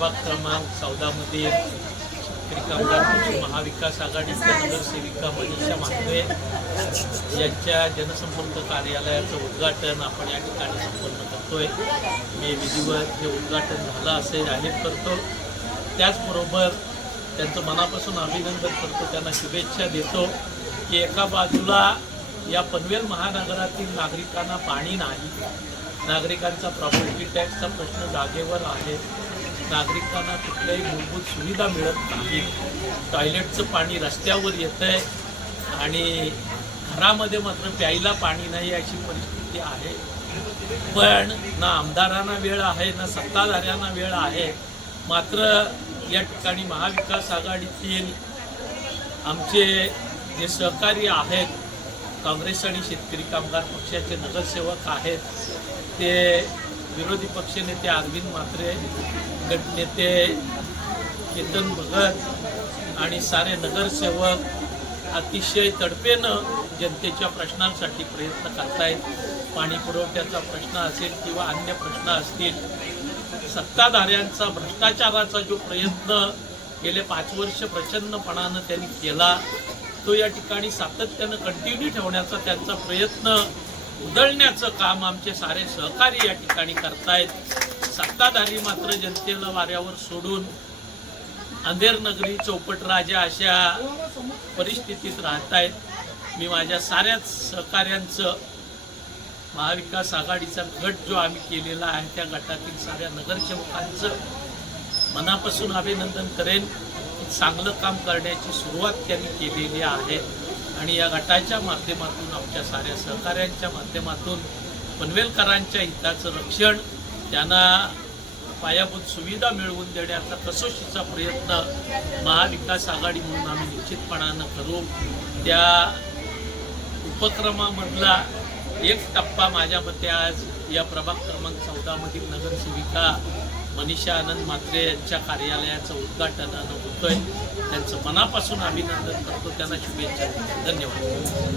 प्रभाग क्रमांक 14 मध्ये शेतकरी कामगार पक्ष महाविकास आघाडीच्या नगरसेविका मनीषा मात्रे यांच्या जनसंपर्क कार्यालयाचं उद्घाटन आपण या ठिकाणी संपन्न करतोय। मी विधिवत हे उद्घाटन झालं असे जाहीर करतो। त्याचबरोबर त्यांचं मनापासून अभिनंदन करतो, त्यांना शुभेच्छा देतो की एका बाजूला या पनवेल महानगरातील नागरिकांना पाणी नाही, नागरिकांचा प्रॉपर्टी टॅक्सचा प्रश्न जागेवर आहे, नागरिकांना कुठल्याही मूलभूत सुविधा मिळत नाही, टॉयलेटचं पाणी रस्त्यावर येतं आहे आणि घरामध्ये मात्र प्यायला पाणी नाही अशी परिस्थिती आहे। पण ना आमदारांना वेळ आहे ना सत्ताधाऱ्यांना वेळ आहे। मात्र या ठिकाणी महाविकास आघाडीतील आमचे जे सहकारी आहेत, काँग्रेस आणि शेतकरी कामगार पक्षाचे नगरसेवक आहेत, ते विरोधी पक्षनेते अरविंद म्हात्रे, गटनेते केतन भगत आणि सारे नगरसेवक अतिशय तडफेनं जनतेच्या प्रश्नांसाठी प्रयत्न करतायत। पाणी पुरवठ्याचा प्रश्न असेल किंवा अन्य प्रश्न असतील, सत्ताधाऱ्यांचा भ्रष्टाचाराचा जो प्रयत्न गेले 5 वर्ष प्रचंडपणानं त्यांनी केला, तो या ठिकाणी सातत्यानं कंटिन्यू ठेवण्याचा त्यांचा प्रयत्न उधळण्याचं काम आमचे सारे सहकारी या ठिकाणी करतायत। सत्ताधारी मात्र जनतेला वाऱ्यावर सोडून अंधेर नगरी चौपट राजा अशा परिस्थितीत राहतायत। मी माझ्या साऱ्याच सहकाऱ्यांचं, महाविकास आघाडीचा गट जो आम्ही केलेला आहे त्या गटातील साऱ्या नगरसेवकांचं मनापासून अभिनंदन करेन। चांगलं काम करण्याची सुरुवात त्यांनी केलेली आहे आणि या गटाच्या माध्यमातून आमच्या साऱ्या सहकाऱ्यांच्या माध्यमातून पनवेलकरांच्या हिताचं रक्षण, त्यांना पायाभूत सुविधा मिळवून देण्याचा कसोशीचा प्रयत्न महाविकास आघाडी म्हणून आम्ही निश्चितपणानं करू। त्या उपक्रमामधला एक टप्पा माझ्या मते आज या प्रभाग क्रमांक 14 मधील नगरसेविका मनीषा आनंद म्हात्रे यांच्या कार्यालयाचं उद्घाटनानं होतोय। त्यांचं मनापासून अभिनंदन करतो, त्यांना शुभेच्छा देतो। धन्यवाद।